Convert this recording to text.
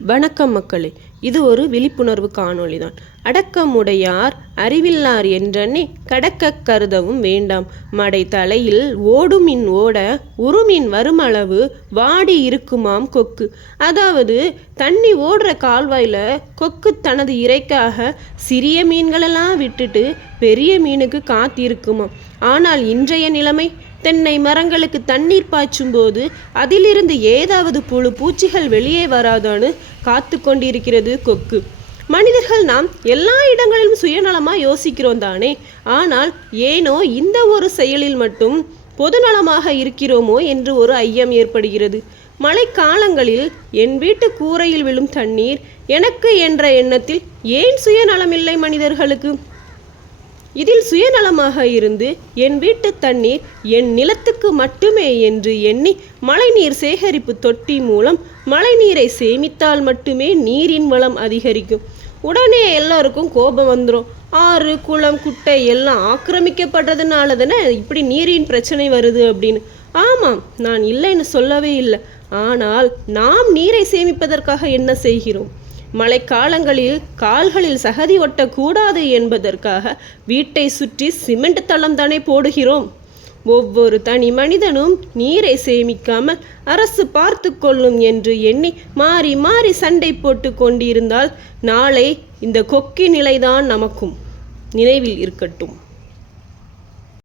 வணக்கம் மக்களே, இது ஒரு விழிப்புணர்வு காணொளி தான். அடக்கமுடையார் அறிவில்லார் என்றெண்ணி கடக்கக் கருதவும் வேண்டாம். மடை தலையில் ஓடுமின் ஓட உருமின் வருமளவு வாடி இருக்குமாம் கொக்கு. அதாவது தண்ணி ஓடுற கால்வாயில கொக்கு தனது இறைக்காக சிறிய மீன்களெல்லாம் விட்டுட்டு பெரிய மீனுக்கு காத்திருக்குமாம். ஆனால் இன்றைய நிலைமை, தென்னை மரங்களுக்கு தண்ணீர் பாய்ச்சும் போது அதிலிருந்து ஏதாவது புழு பூச்சிகள் வெளியே வராதான்னு காத்து கொண்டிருக்கிறது கொக்கு. மனிதர்கள் நாம் எல்லா இடங்களிலும் சுயநலமாக யோசிக்கிறோம் தானே. ஆனால் ஏனோ இந்த ஒரு செயலில் மட்டும் பொதுநலமாக இருக்கிறோமோ என்று ஒரு ஐயம் ஏற்படுகிறது. மழைக்காலங்களில் என் வீட்டு கூரையில் விழும் தண்ணீர் எனக்கு என்ற எண்ணத்தில் ஏன் சுயநலமில்லை மனிதர்களுக்கு? இதில் சுயநலமாக இருந்து என் வீட்டு தண்ணீர் என் நிலத்துக்கு மட்டுமே என்று எண்ணி மழைநீர் சேகரிப்பு தொட்டி மூலம் மழைநீரை சேமித்தால் மட்டுமே நீரின் வளம் அதிகரிக்கும். உடனே எல்லாருக்கும் கோபம் வந்துடும். ஆறு குளம் குட்டை எல்லாம் ஆக்கிரமிக்கப்படுறதுனால தானே இப்படி நீரின் பிரச்சனை வருது அப்படின்னு. ஆமாம், நான் இல்லைன்னு சொல்லவே இல்லை. ஆனால் நாம் நீரை சேமிப்பதற்காக என்ன செய்கிறோம்? மழைக்காலங்களில் கால்களில் சகதி ஒட்டக்கூடாது என்பதற்காக வீட்டை சுற்றி சிமெண்ட் தளம் தானே போடுகிறோம். ஒவ்வொரு தனி மனிதனும் நீரை சேமிக்காமல் அரசு பார்த்து கொள்ளும் என்று எண்ணி மாறி மாறி சண்டை போட்டு கொண்டிருந்தால் நாளை இந்த கொக்கி நிலைதான் நமக்கும் நினைவில் இருக்கட்டும்.